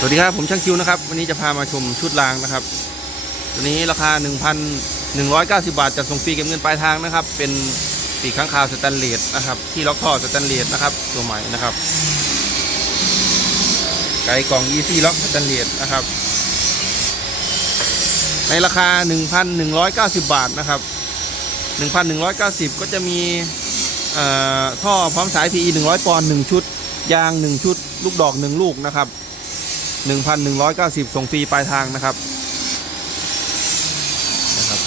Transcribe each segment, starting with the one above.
สวัสดีครับผมช่างคิวนะครับวันนี้จะพามาชมชุดรางนะครับ ตัวนี้ราคา 1,190 บาทจะส่งฟรีเก็บเงินปลายทางนะครับ เป็นปีกข้างคาวสแตนเลสนะครับ ที่ล็อกท่อสแตนเลสนะครับ ตัวใหม่นะครับไกกล่อง Easy Lock สแตนเลสนะครับ ในราคา 1,190 บาทนะครับ 1,190 ก็จะมีอ่อท่อพร้อมสาย PE 100 ปอนด์1ชุด ยาง 1 ชุด ลูกดอก 1 ลูกนะครับ 1,190 ส่งฟรีปลายทางนะครับนะครับ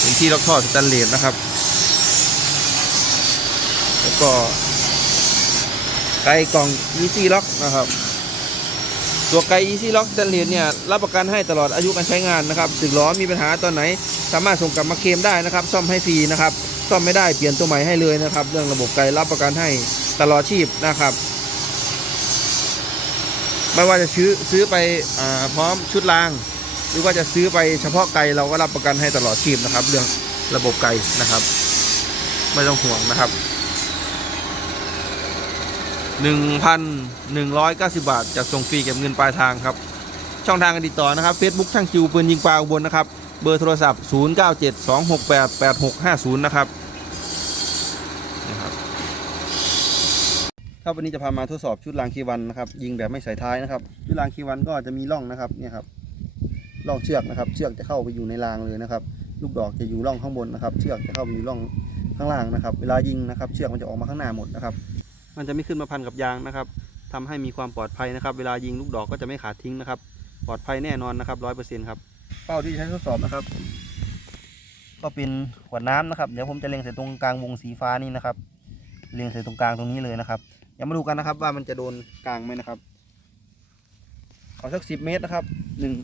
เป็นที่ล็อกท่อสแตนเลสนะครับ แล้วก็ไกกล่อง Easy Lock นะครับ ตัวไก Easy Lock สแตนเลสเนี่ยรับประกันให้ตลอดอายุการใช้งานนะครับสึกล้อมีปัญหาตอนไหน สามารถส่งกลับมาเคลมได้นะครับ ซ่อมให้ฟรีนะครับ ซ่อมไม่ได้เปลี่ยนตัวใหม่ให้เลยนะครับ เรื่องระบบไกรับประกันให้ตลอดชีพนะครับ ไม่ว่าจะซื้อซื้อไปอพร้อมชุดราง หรือว่าจะซื้อไปเฉพาะไกเราก็รับประกันให้ตลอดชีพนะครับ เรื่องระบบไกนะครับ ไม่ต้องห่วงนะครับ1,190 บาทจะส่งฟรีเก็บเงินปลายทางครับ ช่องทางการติดต่อนะครับ Facebook ช่างคิวปืนยิงปลาอุบลนะครับ เบอร์โทรศัพท์ 0972688650 นะครับ นะครับครับวันนี้จะพามาทดสอบชุดรางคีวันนะครับ ยิงแบบไม่ใส่ท้ายนะครับ ชุดรางคีวันก็จะมีร่องนะครับเนี่ยครับร่องเชือกนะครับ เชือกจะเข้าไปอยู่ในรางเลยนะครับ ลูกดอกจะอยู่ร่องข้างบนนะครับ เชือกจะเข้าไปอยู่ร่องข้างล่างนะครับ เวลายิงนะครับ เชือกมันจะออกมาข้างหน้าหมดนะครับ มันจะไม่ขึ้นมาพันกับยางนะครับทำให้มีความปลอดภัยนะครับ เวลายิงลูกดอกก็จะไม่ขาดทิ้งนะครับ ปลอดภัยแน่นอนนะครับร้อยเปอร์เซ็นต์ครับเป้าที่ใช้ทดสอบนะครับ ก็เป็นขวดน้ำนะครับ เดี๋ยวผมจะเล็งใส่ตรงกลางวงสีฟ้านี่นะครับ เล็งใส่ตรงกลางตรงนี้เลยนะครับ เดี๋ยวมาดูกันนะครับ ว่ามันจะโดนกลางไหมนะครับ เอาสักสิบเมตรนะครับหนึ่ง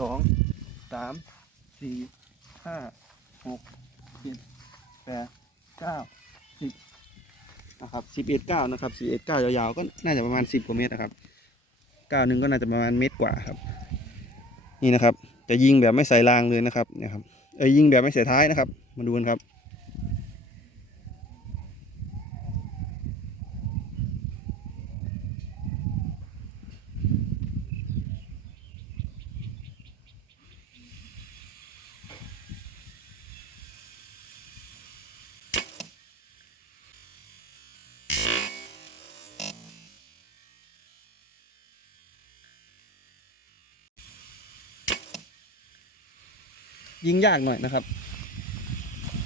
สองสามสี่ห้าหกเจ็ดแปดเก้าสิบนะครับสิบเอ็ดเก้านะครับสิบเอ็ดเก้ายาวๆก็น่าจะประมาณสิบกว่าเมตรนะครับเก้าหนึ่งก็น่าจะประมาณเมตรกว่าครับ นี่นะครับ จะยิงแบบไม่ใส่รางเลยนะครับเนี่ยครับ เอ้ยยิงแบบไม่เส่ท้ายนะครับ มาดูกันครับ ยิงยากหน่อยนะครับ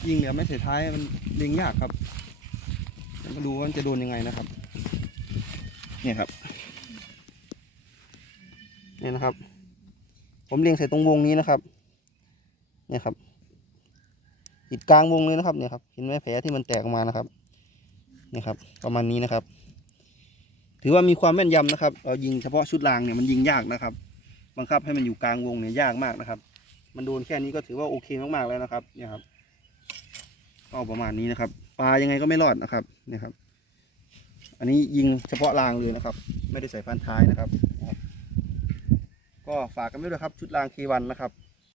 ยิงแบบไม่ใส่ท้ายมันเล็งยากครับมาดูว่าจะโดนยังไงนะครับ เนี่ยครับเนี่ยนะครับ ผมเล็งใส่ตรงวงนี้นะครับ เนี่ยครับติดกลางวงเลยนะครับเนี่ยครับเห็นไหมแผลที่มันแตกออกมานะครับเนี่ยครับ ประมาณนี้นะครับ ถือว่ามีความแม่นยำนะครับ เรายิงเฉพาะชุดรางเนี่ยมันยิงยากนะครับ บังคับให้มันอยู่กลางวงเนี่ยยากมากนะครับ มันโดนแค่นี้ก็ถือว่าโอเคมากๆแล้วนะครับ เนี่ยครับก็ประมาณนี้นะครับ ปลายังไงก็ไม่รอดนะครับ เนี่ยครับ อันนี้ยิงเฉพาะรางเลยนะครับ ไม่ได้ใส่ฟันท้ายนะครับ ก็ฝากกันไว้ด้วยครับ ชุดรางเควันนะครับ